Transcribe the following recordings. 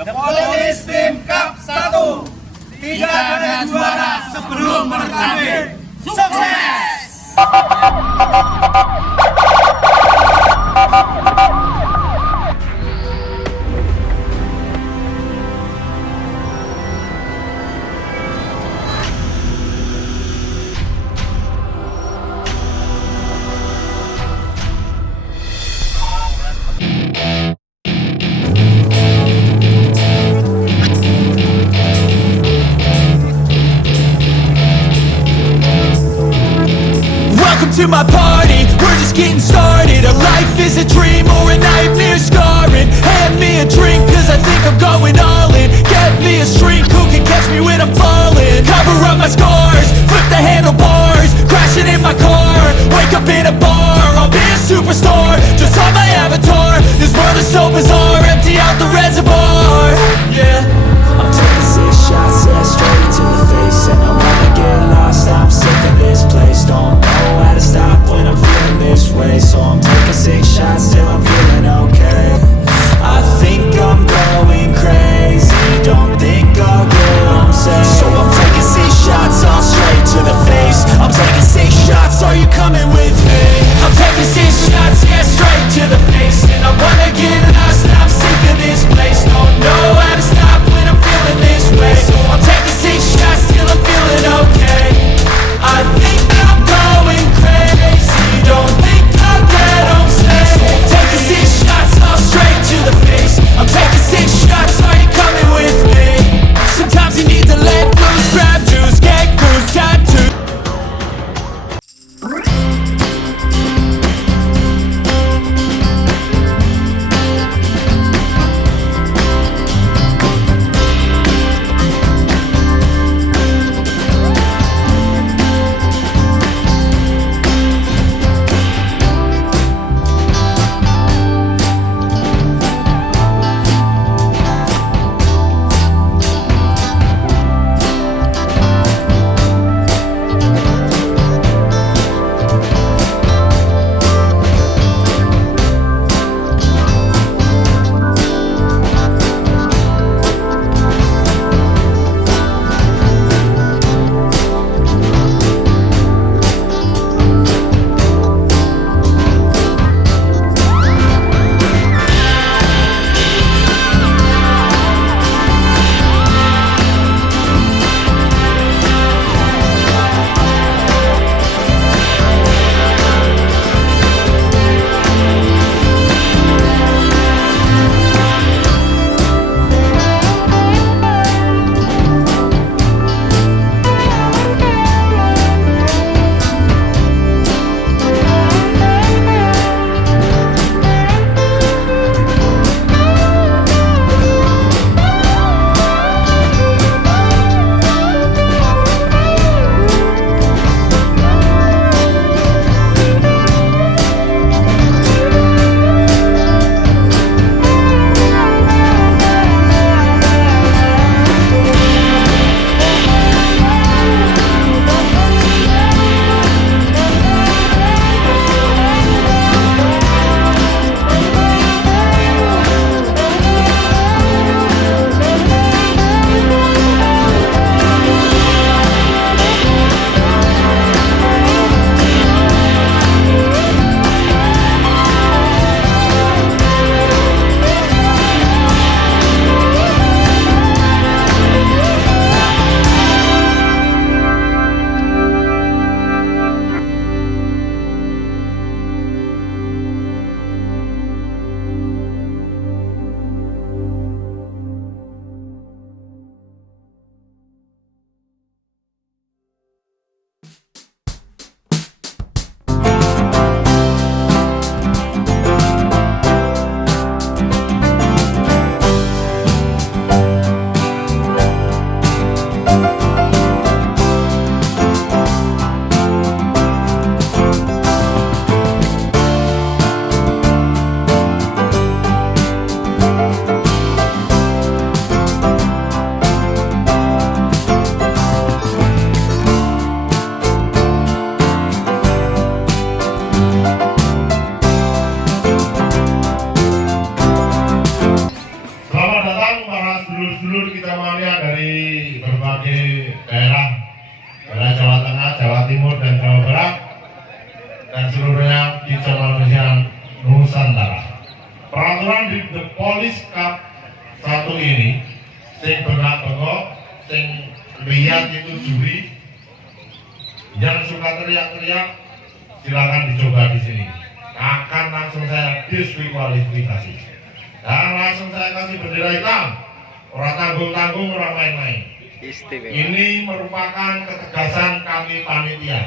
The Police Team Cup 1. Tidak ada juara sebelum bertanding. Sukses! To my party, we're just getting started. A life is a dream or a nightmare scarring. Hand me a drink cause I think I'm going all in. Get me a shrink who can catch me when I'm falling. Cover up my scars, flip the handlebars, crashing in my car, wake up in a bar. I'll be a superstar, just on my avatar. This world is so bizarre, empty out the reservoir. Yeah, I'm taking 6 shots, yeah, straight to the face. And I wanna get lost, I'm sick of this place. Don't know how to stop when I'm feeling this way. So I'm taking 6 shots till I'm feeling okay. I think I'm going crazy. sedulur-sedulur kita mania dari berbagai daerah, daerah Jawa Tengah, Jawa Timur, dan Jawa Barat, dan seluruhnya di Indonesia Nusantara. Peraturan di The Police Cup 1 ini, sing bengak-bengok, sing lihat itu juri, yang suka teriak-teriak, silakan dicoba di sini. Akan langsung saya diskualifikasi dan langsung saya kasih bendera hitam. Orang tanggung-tanggung, orang main-main. Ini merupakan ketegasan kami panitia.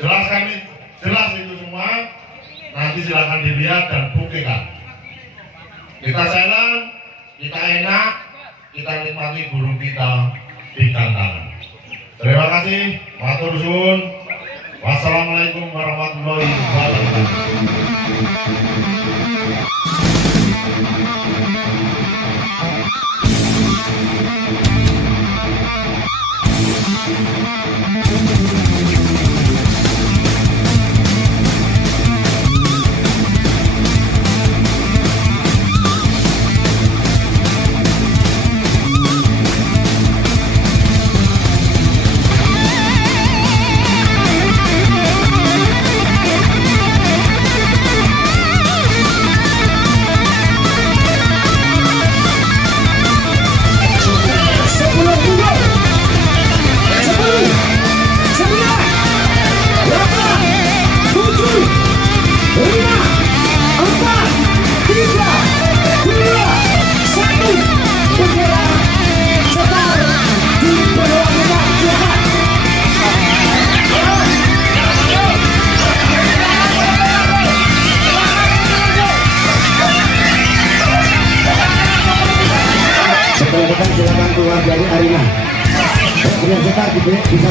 Jelas itu semua. Nanti silakan dilihat dan buktikan. Kita senang, kita enak, kita nikmati burung kita di kandangan. Terima kasih, matur suwun. Wassalamualaikum warahmatullahi wabarakatuh. Silakan keluar dari arena. Kemudian setar bisa